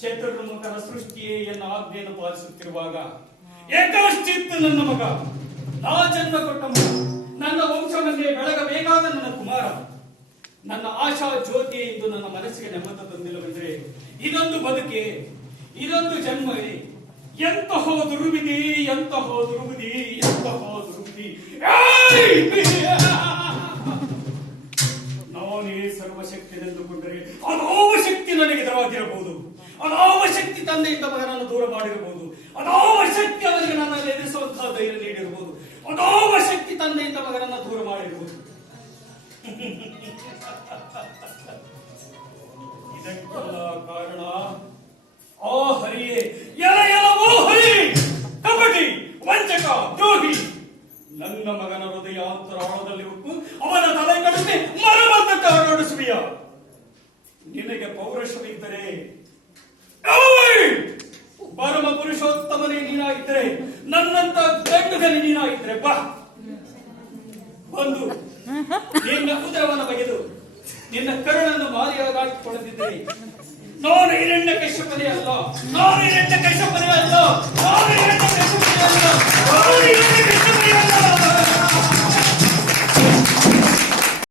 ಚತುರ್ಮುಖನ ಸೃಷ್ಟಿಯೇ ಎನ್ನ ಆಜ್ಞೆಯನ್ನು ಪಾಲಿಸುತ್ತಿರುವಾಗ ಏಕಾಶ್ಚಿತ್ ನನ್ನ ಮಗ, ನಾ ಜನ್ಮ ಕೊಟ್ಟ ಮಗ, ನನ್ನ ವಂಶವನ್ನೇ ಬೆಳಗಬೇಕಾದ ನನ್ನ ಕುಮಾರ, ನನ್ನ ಆಶಾ ಜ್ಯೋತಿ ಎಂದು ನನ್ನ ಮನಸ್ಸಿಗೆ ನೆಮ್ಮದಿ ತಂದಿಲ್ಲವೆಂದರೆ ಇದೊಂದು ಬದುಕೆ, ಇದೊಂದು ಜನ್ಮವೇ. ಎಂತಹ ದುರ್ವಿಧಿ, ಎಂತಹ ದುರ್ವಿಧಿ, ಎಂತಹ ದುರ್ವಿಧಿ. ನಾನೇ ಸರ್ವಶಕ್ತಿನೆಂದುಕೊಂಡರೆ ಅದಾವ ಶಕ್ತಿ ನನಗೆ ಎದುರಾಗಿರಬಹುದು, ಅದಾವ ಶಕ್ತಿ ತಂದೆಯಿಂದ ಮಗನನ್ನು ದೂರ ಮಾಡಿರಬಹುದು, ಅದಾವ ಶಕ್ತಿ ಅವರಿಗೆ ನನ್ನಲ್ಲಿ ಎದುರಿಸುವಂತಹ ಧೈರ್ಯ ನೀಡಿರಬಹುದು, ಅದಾವ ಶಕ್ತಿ ತಂದೆಯಿಂದ ಮಗನನ್ನು ದೂರ ಮಾಡಿರಬಹುದು. ಇದಕ್ಕೆಲ್ಲ ಕಾರಣ ಆ ಹರಿಯೇ. ಎಲವೋ ಹರಿ, ಕಪಟಿ, ವಂಚಕ, ದ್ರೋಹಿ. ನನ್ನ ಮಗನ ಹೃದಯಾಂತರಾಳದಲ್ಲಿ ಉಪ್ಪು ಅವನ ತಲೆ ಕಡಿಮೆ ಮರವಂತ ಹೊರಡಿಸುವಿಯ. ನಿನಗೆ ಪೌರುಷವಿದ್ದರೆ, ಪರಮ ಪುರುಷೋತ್ತಮನೇ ನೀನಾಗಿದ್ದರೆ, ನನ್ನಂತ ಗಂಡುಗಲಿ ನೀನಾಗಿದ್ದರೆ ಬಾ, ಬಂದು ನಿನ್ನ ಉದರವನ್ನು ಬಗೆದು ನಿನ್ನ ಕರುಳನ್ನು ಮಾರಿಯಾಗಿಕೊಳ್ಳದಿದ್ದರೆ ನಾನು ಹಿರಣ್ಯ ಕಶ್ಯಪನೇ ಅಲ್ಲ, ನಾನು ಹಿರಣ್ಯ ಕಶ್ಯಪನೇ ಅಲ್ಲ, ನಾನು